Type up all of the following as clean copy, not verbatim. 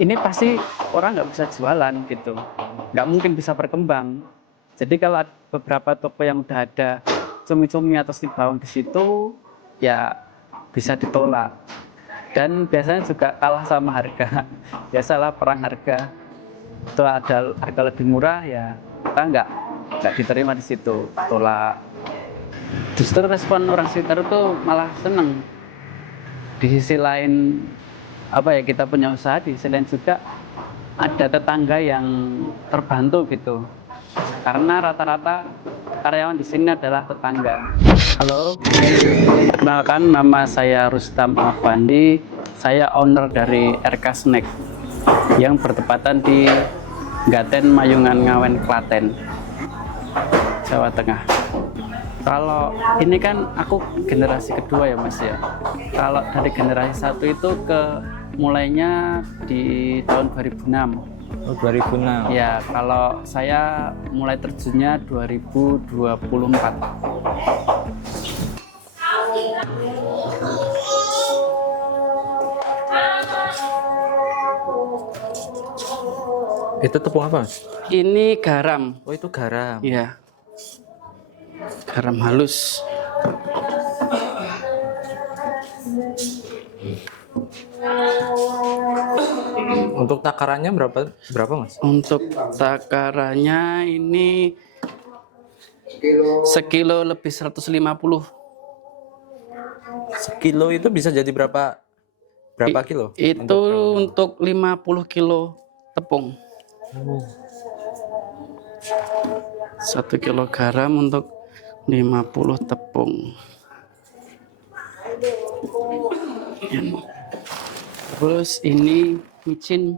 ini pasti orang nggak bisa jualan gitu, nggak mungkin bisa berkembang. Jadi kalau beberapa toko yang udah ada cumi-cumi atau stik bawang di situ, ya bisa ditolak. Dan biasanya juga kalah sama harga. Biasalah perang harga. Itu ada harga lebih murah ya kita nggak diterima di situ, tolak. Justru respon orang sekitar itu malah seneng. Di sisi lain kita punya usaha, di sisi lain juga ada tetangga yang terbantu gitu. Karena rata-rata karyawan di sini adalah tetangga. Halo, kenalkan nama saya Rustam Afandi. Saya owner dari RK Snack yang bertepatan di Gaten Mayungan Ngawen Klaten, Jawa Tengah. Kalau ini kan aku generasi kedua ya Mas ya. Kalau dari generasi satu itu mulainya di tahun 2006. Oh, 2006. Ya, kalau saya mulai terjunnya 2024. Itu tepung apa, Mas? Ini garam. Oh, itu garam. Iya. Garam halus. Untuk takarannya berapa, Mas? Untuk takarannya ini sekilo lebih 150. Sekilo itu bisa jadi berapa kilo? Itu untuk 50 kilo tepung. 1 kilo garam untuk 50 tepung. Terus ini micin.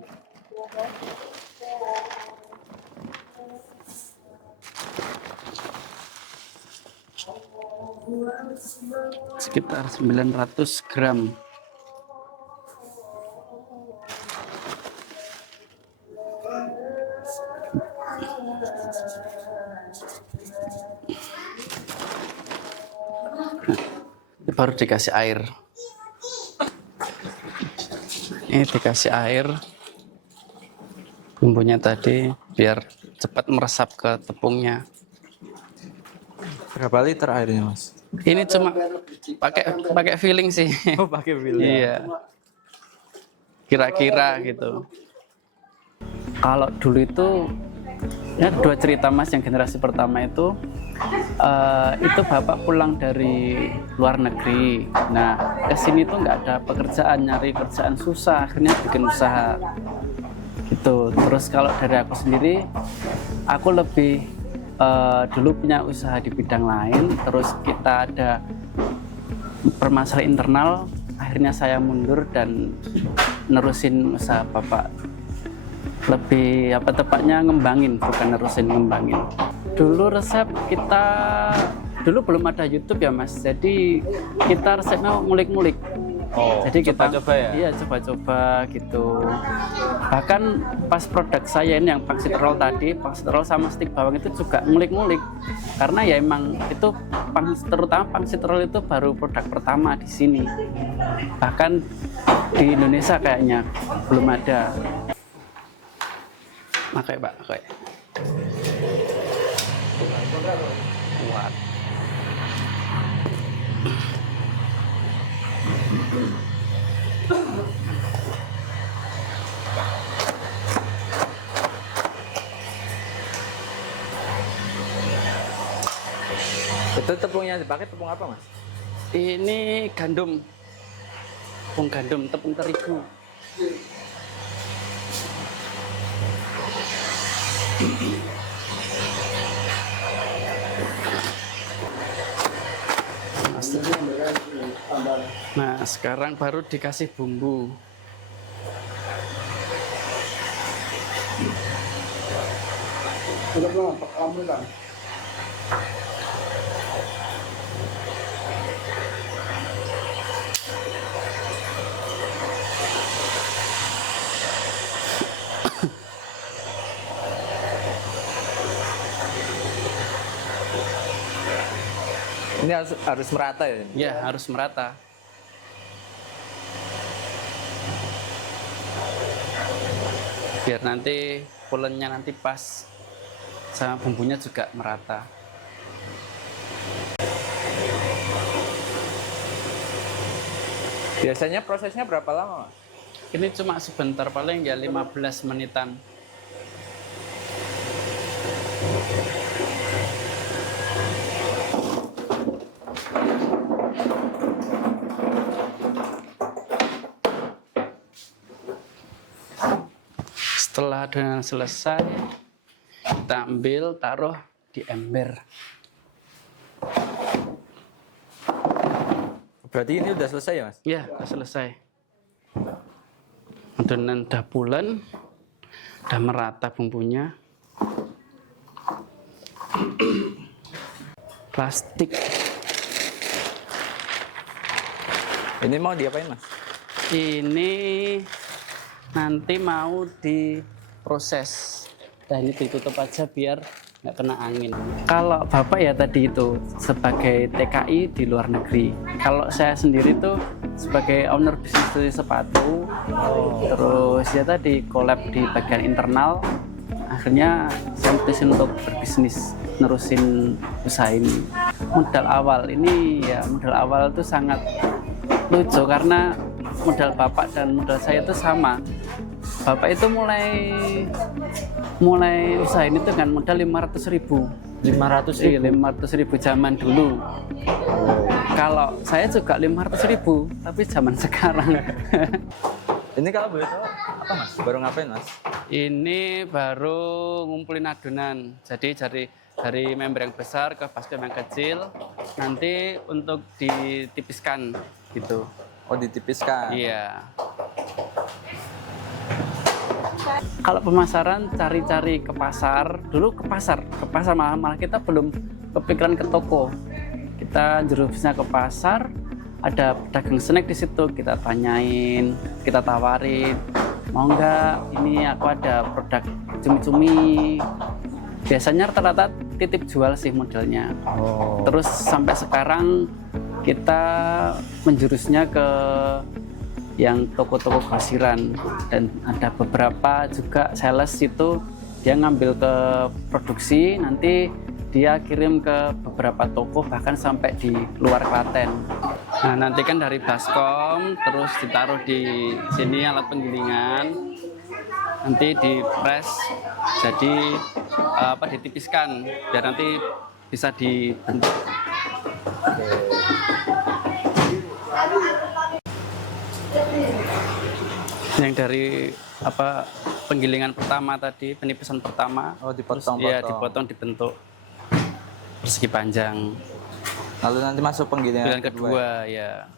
Sekitar 900 gram. Ini baru dikasih air. Ini dikasih air bumbunya tadi biar cepat meresap ke tepungnya. Berapa liter airnya, Mas? Ini cuma pakai feeling sih. Oh, pakai filter. Iya. Kira-kira gitu. Kalau dulu itu ya dua cerita Mas. Yang generasi pertama itu bapak pulang dari luar negeri. Nah, kesini tuh nggak ada pekerjaan, nyari kerjaan susah, akhirnya bikin usaha gitu. Terus kalau dari aku sendiri, aku lebih dulu punya usaha di bidang lain, terus kita ada permasalahan internal, akhirnya saya mundur dan nerusin usaha bapak. Lebih tepatnya ngembangin, bukan nerusin, ngembangin. Dulu resep kita, dulu belum ada YouTube ya Mas, jadi kita resepnya ngulik-ngulik. Oh, jadi kita coba-coba ya? Iya, coba-coba gitu. Bahkan pas produk saya ini yang pangsit roll tadi, pangsit roll sama stik bawang itu juga ngulik-ngulik. Karena ya emang itu terutama pangsit roll itu baru produk pertama di sini. Bahkan di Indonesia kayaknya belum ada. Pakai Pak, pakai. Kuat. Itu tepungnya dipakai tepung apa, Mas? Ini gandum. Tepung gandum, tepung terigu. Nah, sekarang baru dikasih bumbu. Ini harus merata ya? Ya, harus merata. biar nanti pulennya nanti pas sama bumbunya juga merata. Biasanya prosesnya berapa lama, Mas? Ini cuma sebentar, paling ya 15 menitan. Setelah adonan selesai, kita ambil, taruh di ember. Berarti ini udah selesai ya, Mas? Ya, udah selesai. Adonan udah pulen, udah merata bumbunya. Plastik. Ini mau diapain, Mas? Ini nanti mau diproses. Nah, ini ditutup aja biar nggak kena angin. Kalau Bapak ya tadi itu sebagai TKI di luar negeri. Kalau saya sendiri tuh sebagai owner bisnis dari sepatu. Terus ya tadi collab di bagian internal. Akhirnya saya memutuskan untuk berbisnis, nerusin usaha ini. Modal awal ini ya modal awal itu sangat lucu karena modal Bapak dan modal saya itu sama. Bapak itu mulai usaha ini tuh kan modal 500.000. 500.000 zaman dulu. Kalau saya juga 500.000 tapi zaman sekarang. Ini kalau boleh tahu apa, Mas? Baru ngapain, Mas? Ini baru ngumpulin adonan. Jadi dari member yang besar ke baskom yang kecil, nanti untuk ditipiskan gitu. Oh, ditipiskan. Iya. Kalau pemasaran cari-cari ke pasar, dulu ke pasar malah kita belum kepikiran ke toko. Kita jurusnya ke pasar, ada pedagang snack di situ, kita tanyain, kita tawarin, mau nggak? Ini aku ada produk cumi-cumi. Biasanya rata-rata titip jual sih modelnya. Oh. Terus sampai sekarang kita menjurusnya ke yang toko-toko grosiran dan ada beberapa juga sales itu dia ngambil ke produksi, nanti dia kirim ke beberapa toko bahkan sampai di luar Klaten. Nah, nanti kan dari baskom terus ditaruh di sini alat penggilingan, nanti dipres jadi ditipiskan biar nanti bisa dibentuk. Yang dari penggilingan pertama tadi, penipisan pertama, Oh, dipotong. ya dipotong dibentuk persegi panjang. Lalu nanti masuk penggilingan kedua ya.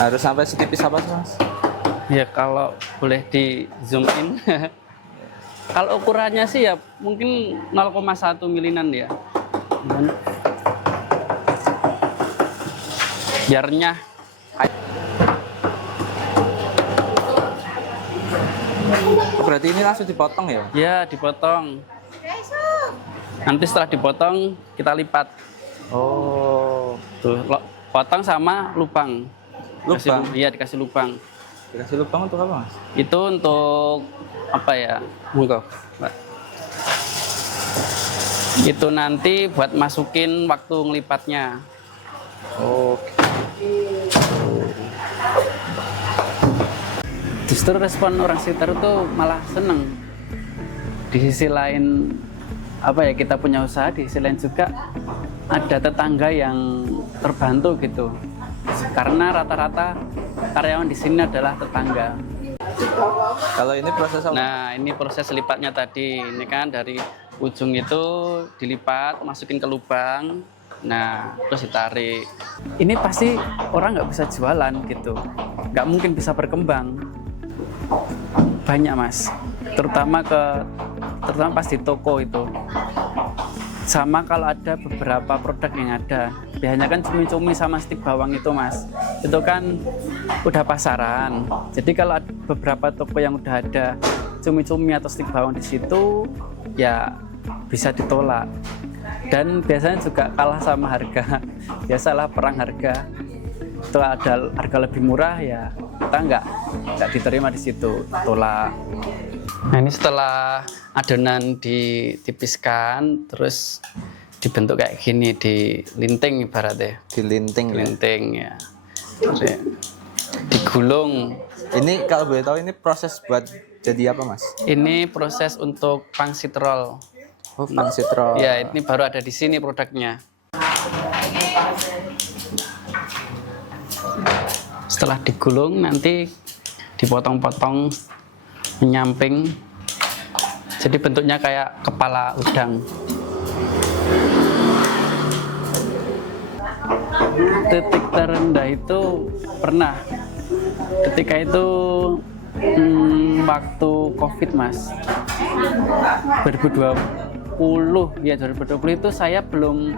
Harus sampai setipis apa sih, Mas? Ya kalau boleh di zoom in. Kalau ukurannya sih ya mungkin 0,1 milinan ya. Biarnya Berarti ini langsung dipotong ya? ya dipotong. Nanti setelah dipotong kita lipat. Oh, Tuh, potong sama lubang. Lubang? Iya, dikasih lubang. dikasih lubang untuk apa, Mas? Itu untuk apa ya? Monggo, Mbak. Itu nanti buat masukin waktu ngelipatnya. Oke. Justru respon orang sekitar itu malah seneng. Di sisi lain kita punya usaha, di sisi lain juga ada tetangga yang terbantu gitu. Karena rata-rata karyawan di sini adalah tetangga. Kalau ini proses apa? Nah, ini proses lipatnya tadi. Ini kan dari ujung itu dilipat, masukin ke lubang. Nah, terus ditarik. Ini pasti orang nggak bisa jualan gitu. Nggak mungkin bisa berkembang. Banyak, Mas. Terutama pas di toko itu. Sama kalau ada beberapa produk yang ada. Biasanya kan cumi-cumi sama stik bawang itu, Mas. Itu kan udah pasaran. Jadi kalau ada beberapa toko yang udah ada cumi-cumi atau stik bawang di situ, ya bisa ditolak. Dan biasanya juga kalah sama harga. Biasalah perang harga. setelah ada harga lebih murah ya kita nggak diterima di situ, tolak. Nah ini setelah adonan ditipiskan terus dibentuk kayak gini, di linting ibaratnya. Di linting. Linting ya. Terus digulung. Ini kalau boleh tahu ini proses buat jadi apa Mas? Ini proses untuk pangsit roll. Oh, pangsit roll. Ya, ini baru ada di sini produknya. Setelah digulung nanti dipotong-potong menyamping. Jadi bentuknya kayak kepala udang. Titik terendah itu pernah ketika itu waktu COVID Mas, 2020 ya, 2020 itu saya belum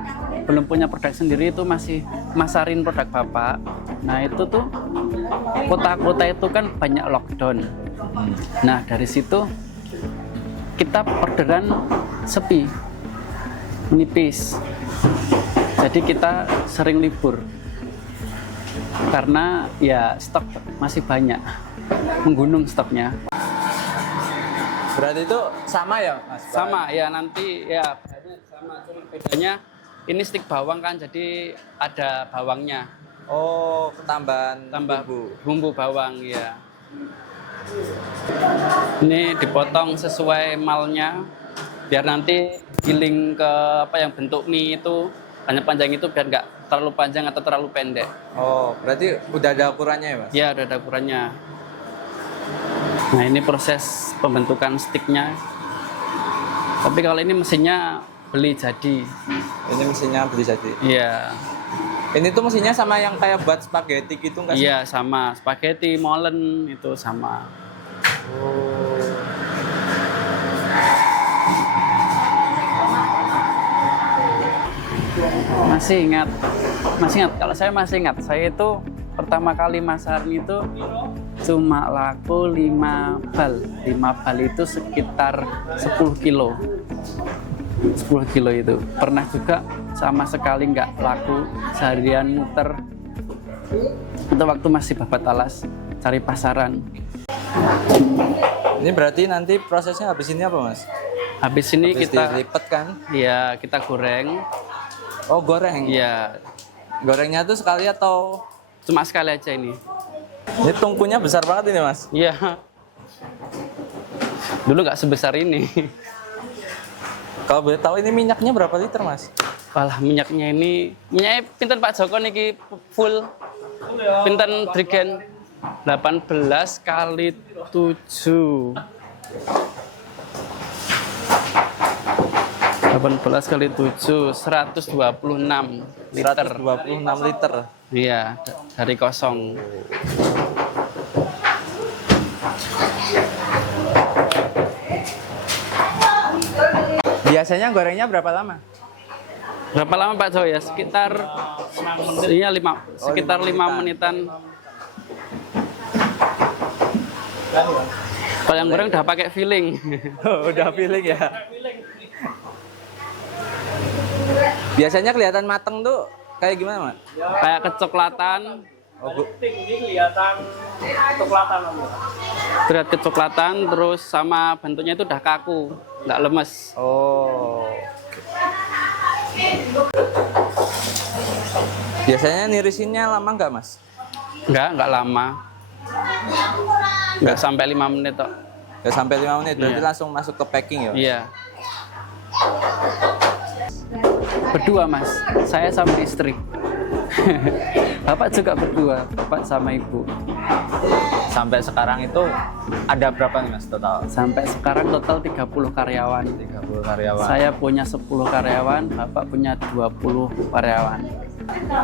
punya produk sendiri, itu masih masarin produk Bapak. Nah itu tuh kota-kota itu kan banyak lockdown. Nah dari situ kita orderan sepi, menipis. Jadi kita sering libur karena ya stok masih banyak, menggunung stoknya. Berarti itu sama ya Mas? Sama ya, nanti ya sama, cuma bedanya ini stik bawang kan, jadi ada bawangnya. Oh, ketambahan Tambah bumbu. bumbu bawang ya. Ini dipotong sesuai malnya biar nanti giling ke apa yang bentuk mie itu panjang itu biar nggak terlalu panjang atau terlalu pendek. Oh, berarti udah ada ukurannya ya Mas? Ya, udah ada ukurannya. Nah, ini proses pembentukan stiknya. Tapi kalau ini mesinnya beli jadi. Ini mesinnya beli jadi? Iya. Ini tuh mesinnya sama yang kayak buat spaghetti gitu nggak sih? Iya, sama. Spaghetti, molen itu sama. Masih ingat kalau saya masih ingat, saya itu pertama kali masarin itu cuma laku 5 bal. 5 bal itu sekitar 10 kilo. 10 kilo itu. Pernah juga sama sekali nggak laku, seharian muter. Itu waktu masih babat alas, cari pasaran. Ini berarti nanti prosesnya habis ini apa Mas? Habis ini Habis kita dilipet kan? ya kita goreng. Oh, goreng? Iya, Gorengnya tuh sekali atau? cuma sekali aja ini. Ini tungkunya besar banget ini Mas? Iya. Dulu nggak sebesar ini. Kalau boleh tahu ini minyaknya berapa liter Mas? Walah, minyaknya pinten Pak Joko niki full. Pinten Drigen 18 kali 7. 18 kali 7, 126 liter. 126 liter. Iya, dari kosong. Biasanya gorengnya berapa lama? Berapa lama Pak Jo ya? Sekitar sekitar 5 menitan. Kalau yang goreng udah pakai filling. Oh, udah feeling ya. Biasanya kelihatan mateng tuh kayak gimana, Mas? Kayak kecoklatan. Oh, Ini kelihatan kecoklatan. Terlihat kecoklatan, terus sama bentuknya itu udah kaku, nggak lemes. oh. Biasanya nirisinnya lama nggak, Mas? Nggak lama. Nggak sampai 5 menit kok. Nggak sampai 5 menit, berarti Iya. langsung masuk ke packing ya? Iya. Berdua Mas, saya sama istri. Bapak juga berdua, bapak sama ibu. Sampai sekarang itu ada berapa nih, Mas, total? Sampai sekarang total 30 karyawan. 30 karyawan. Saya punya 10 karyawan, bapak punya 20 karyawan.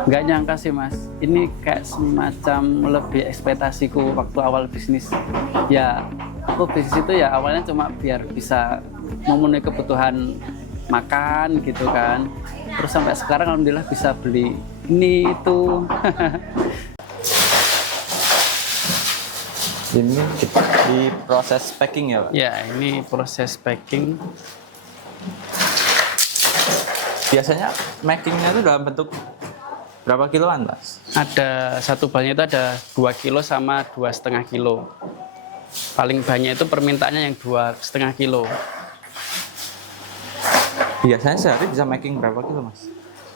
Nggak nyangka sih Mas, ini kayak semacam lebih ekspektasiku waktu awal bisnis. Ya, aku bisnis itu ya awalnya cuma biar bisa memenuhi kebutuhan makan gitu kan. Terus sampai sekarang alhamdulillah bisa beli ini itu. Ini kita di proses packing ya, Pak? Ya, ini proses packing. Biasanya packingnya itu dalam bentuk Berapa kiloan, Mas? Ada satu balnya itu ada 2 kilo sama 2,5 kilo. Paling banyak itu permintaannya yang 2,5 kilo. Biasanya sehari bisa making berapa kilo, Mas?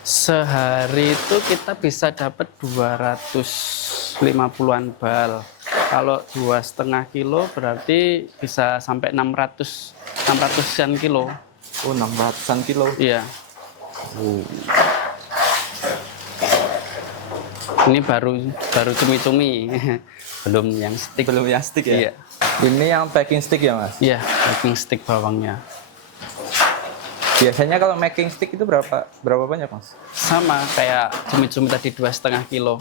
Sehari itu kita bisa dapat 250-an bal. Kalau 2,5 kilo berarti bisa sampai 600-an kilo. Oh, 600-an kilo. Iya. Ini baru cumi-cumi, belum yang stick. Belum yang stick ya? Iya. Ini yang packing stick ya, Mas? Iya, packing stick bawangnya. Biasanya kalau making stick itu berapa banyak, Mas? Sama kayak cumi-cumi tadi 2,5 kilo.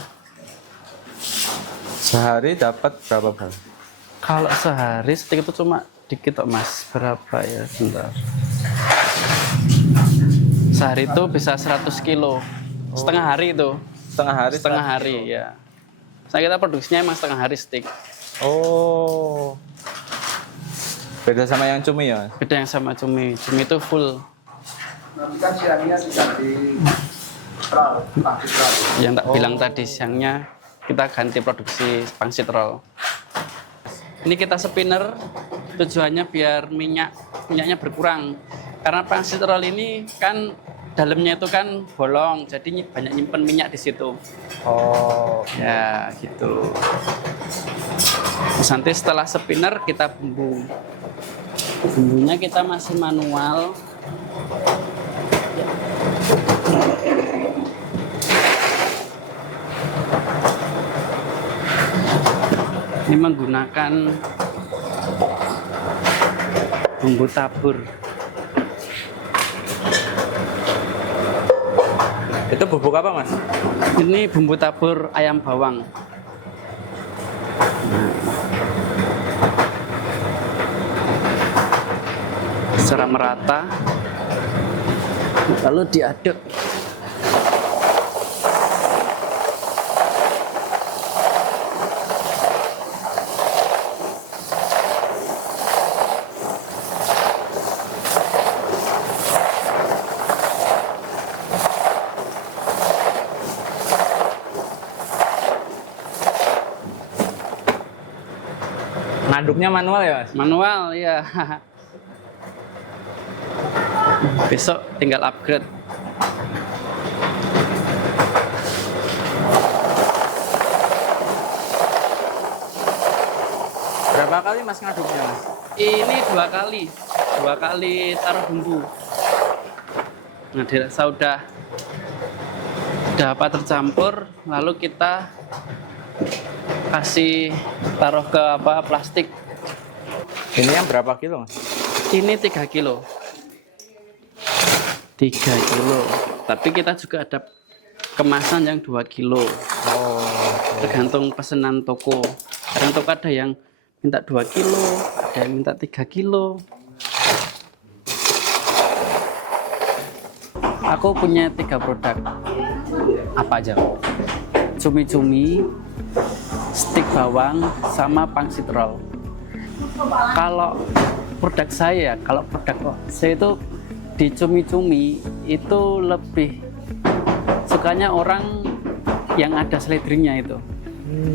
Sehari dapat berapa bal? Kalau sehari stick itu cuma dikit kok, Mas. Berapa ya? Bentar. Sehari itu bisa 100 kilo. Setengah hari itu. Setengah hari ya. Nah, kita produksinya emang setengah hari stick. Oh. Beda sama yang cumi ya, Mas? Beda yang sama cumi. Cumi itu full. Nanti kan siangnya tidak di roll, pangsit roll. Yang tak bilang tadi, siangnya kita ganti produksi pangsit roll. Ini kita spinner, tujuannya biar minyaknya berkurang. Karena pangsit roll ini kan dalamnya itu kan bolong, jadi banyak nyimpen minyak di situ. Oh. Ya, gitu. Terus nanti setelah spinner kita bumbu. Bumbunya kita masih manual. Ini menggunakan bumbu tabur. Itu bubuk apa, Mas? Ini bumbu tabur ayam bawang. Secara merata, lalu diaduk. Ngaduknya manual ya, Mas? Manual, ya. Besok tinggal upgrade. Berapa kali, Mas, ngaduknya, Mas? Ini dua kali taruh bumbu. Nah, dirasa udah apa tercampur, lalu kita kasih taruh ke plastik. Ini yang berapa kilo, Mas? Ini 3 kilo. 3 kilo. Tapi kita juga ada kemasan yang 2 kilo. Oh. Tergantung pesanan toko. Kadang toko ada yang minta 2 kilo, ada yang minta 3 kilo. Aku punya 3 produk. Apa aja? Cumi-cumi, stik bawang, sama pangsit roll. Kalau produk saya itu di cumi-cumi itu lebih sukanya orang yang ada seledrinya itu.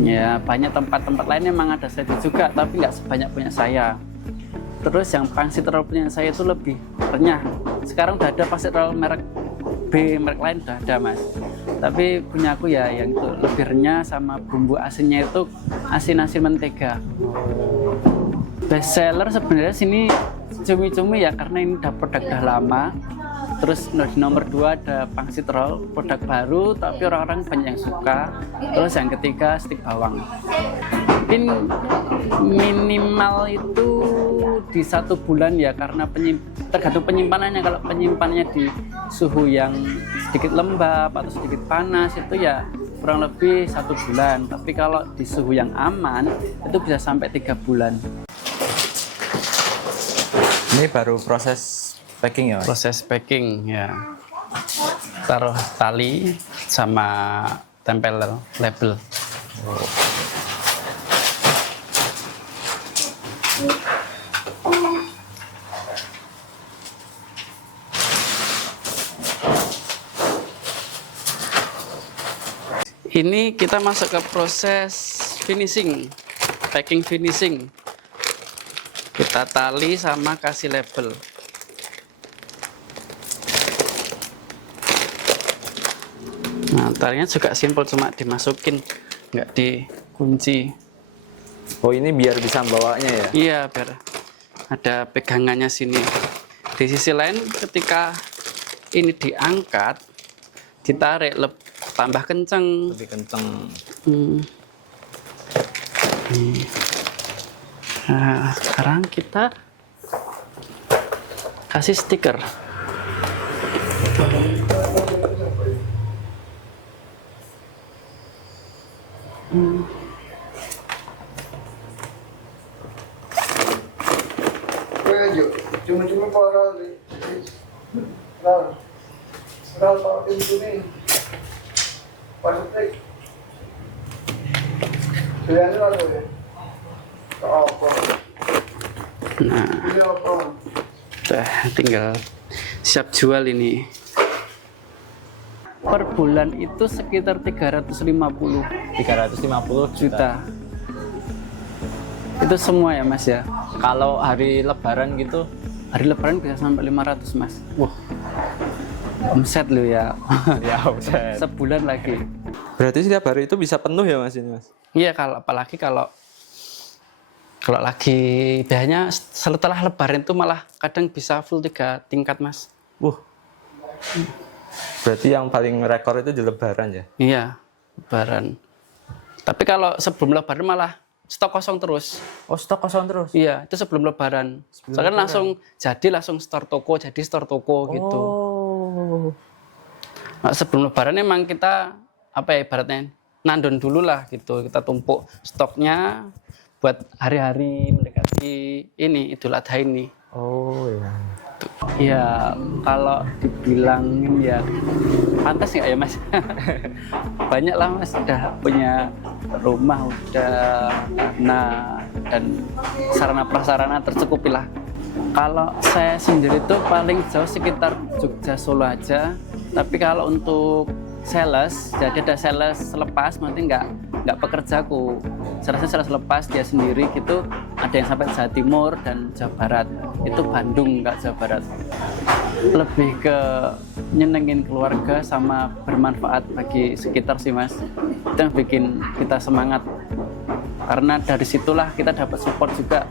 Ya, banyak tempat-tempat lain memang ada seledri juga, tapi nggak sebanyak punya saya. Terus yang pangsit roll punya saya itu lebih renyah. Sekarang udah ada pangsit roll merek B, merek lain udah ada, Mas. Tapi punya aku ya yang itu lebih renyah, sama bumbu asinnya itu asin-asin mentega. Best seller sebenarnya sini cumi-cumi ya, karena ini udah produk udah lama. Terus di nomor 2 ada pangsit roll, produk baru tapi orang-orang banyak yang suka. Terus yang ketiga stik bawang. Mungkin minimal itu di 1 bulan ya, karena tergantung penyimpanannya. Kalau penyimpanannya di suhu yang sedikit lembab atau sedikit panas itu ya kurang lebih 1 bulan. Tapi kalau di suhu yang aman itu bisa sampai 3 bulan. Ini baru proses packing ya, Mas? Proses packing ya, taruh tali sama tempel label. Ini kita masuk ke proses finishing, packing finishing. Kita tali sama kasih label. Nah, talinya juga simpel, cuma dimasukin, nggak dikunci. Oh, ini biar bisa bawanya ya? Iya, biar ada pegangannya sini. Di sisi lain, ketika ini diangkat, ditarik tambah kenceng. Lebih kenceng. Nih. Nah, sekarang kita kasih stiker. Cuma-cuma para Ral itu nih. Pasti. Ini lah tuh ya. Apa? Nah, Ini apa? udah tinggal siap jual ini. Per bulan itu sekitar 350 350 juta. Itu semua ya Mas ya. Kalau hari lebaran gitu, Hari lebaran bisa sampai 500 Mas. Wah. Omset lu ya. ya omset. Sebulan lagi. Berarti setiap hari itu bisa penuh ya Mas ini Mas? Iya, apalagi kalau lagi biasanya setelah lebaran itu malah kadang bisa full 3 tingkat Mas. Berarti yang paling rekor itu di lebaran ya? Iya, lebaran. Tapi kalau sebelum lebaran malah stok kosong terus. Oh, stok kosong terus? Iya, itu sebelum lebaran. Soalnya langsung store toko gitu. Oh. Nah, sebelum lebaran emang kita ibaratnya nandon dulu lah gitu. Kita tumpuk stoknya buat hari-hari mendekati ini Idul Adha ini. Oh iya. Ya kalau dibilangin ya pantas nggak ya Mas? Banyak lah Mas, udah punya rumah, udah tanah dan sarana prasarana tercukupi lah. Kalau saya sendiri tuh paling jauh sekitar Jogja Solo aja. Tapi kalau untuk sales, jadi ada sales selepas, nanti nggak pekerjaku. Salesnya sales lepas dia sendiri gitu. Ada yang sampai Jawa Timur dan Jawa Barat. Itu Bandung, nggak Jawa Barat. Lebih ke nyenengin keluarga sama bermanfaat bagi sekitar sih Mas. Itu yang bikin kita semangat. Karena dari situlah kita dapat support juga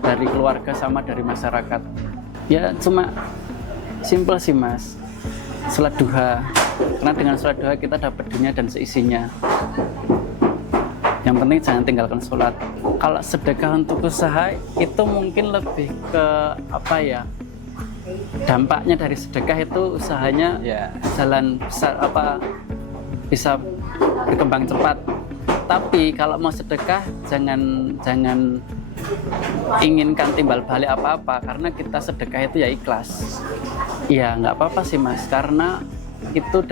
dari keluarga sama dari masyarakat. Ya cuma simple sih Mas. Sholat duha, karena dengan sholat duha kita dapat dunia dan seisinya. Yang penting jangan tinggalkan sholat. Kalau sedekah untuk usaha itu mungkin lebih ke dampaknya dari sedekah itu usahanya jalan besar bisa berkembang cepat. Tapi kalau mau sedekah jangan inginkan timbal balik apa-apa, karena kita sedekah itu ya ikhlas. Ya nggak apa-apa sih Mas, karena itu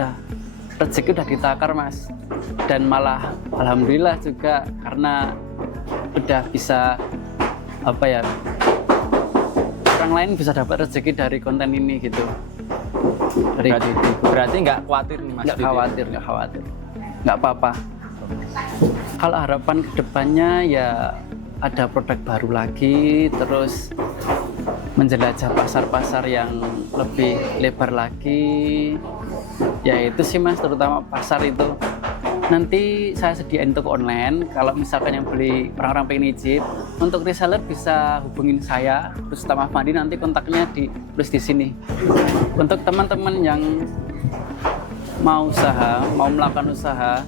rezeki udah ditakar Mas. Dan malah alhamdulillah juga karena udah bisa orang lain bisa dapat rezeki dari konten ini gitu. Berarti nggak khawatir nih Mas? Nggak khawatir. Nggak apa-apa. Kalau harapan kedepannya ya ada produk baru lagi, terus menjelajah pasar-pasar yang lebih lebar lagi. Ya itu sih Mas, terutama pasar itu. Nanti saya sediain toko online, kalau misalkan yang beli orang-orang pengen ijib, untuk reseller bisa hubungin saya, Rustam Ahmadi, nanti kontaknya ditulis di sini. Untuk teman-teman yang mau melakukan usaha,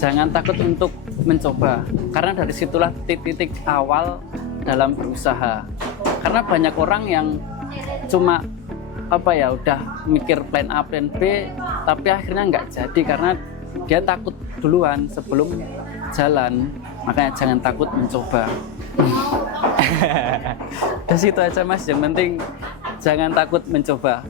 jangan takut untuk mencoba, karena dari situlah titik awal dalam berusaha. Karena banyak orang yang cuma udah mikir plan A, plan B, tapi akhirnya nggak jadi karena dia takut duluan sebelum jalan. Makanya jangan takut mencoba. Dari situ aja Mas, yang penting jangan takut mencoba.